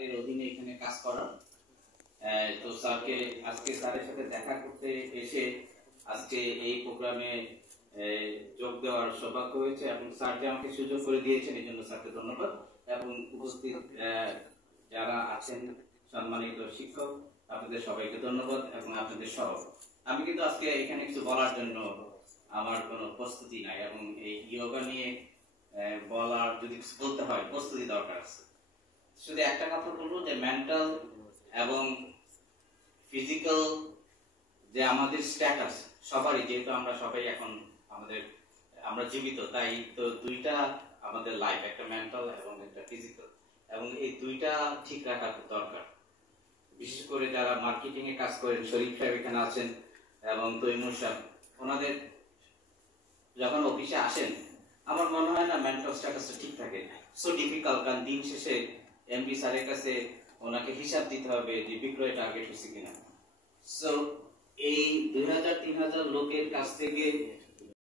স্যারের অধীনে এখানে কাজ করা। তো স্যারকে আজকে স্যারের সাথে দেখা করতে এসে আজকে এই প্রোগ্রামে যোগ দেওয়ার সৌভাগ্য হয়েছে এবং স্যার যে আমাকে সুযোগ করে দিয়েছেন এই জন্য স্যারকে ধন্যবাদ। এবং উপস্থিত যারা আছেন সম্মানিত শিক্ষক, আপনাদের সবাইকে ধন্যবাদ এবং আপনাদের সহ। আমি কিন্তু আজকে এখানে কিছু বলার জন্য আমার কোনো প্রস্তুতি নাই এবং এই যোগা নিয়ে বলার যদি বলতে হয় প্রস্তুতি দরকার আছে। শুধু একটা কথা বলবো যে মেন্টাল এবং ফিজিক্যাল যে আমাদের স্ট্যাটাস সবারই, যেহেতু আমরা সবাই এখন আমরা জীবিত, তাই তো দুইটা আমাদের লাইফ, একটা মেন্টাল এবং একটা ফিজিক্যাল, এবং এই দুইটা ঠিক রাখা খুব দরকার। বিশেষ করে যারা মার্কেটিং এ কাজ করেন, শরীফ সাহেব এখানে আছেন এবং তৈমুর সাহেব, ওনাদের যখন অফিসে আসেন আমার মনে হয় না মেন্টাল স্ট্যাটাসটা ঠিক থাকে। সো ডিফিকাল্ট, কারণ দিন শেষে এমডি স্যারের কাছে ওনাকে হিসাব দিতে হবে যে বিক্রয় টার্গেট হচ্ছে কিনা। সো এই 2000-3000 লোকের কাছ থেকে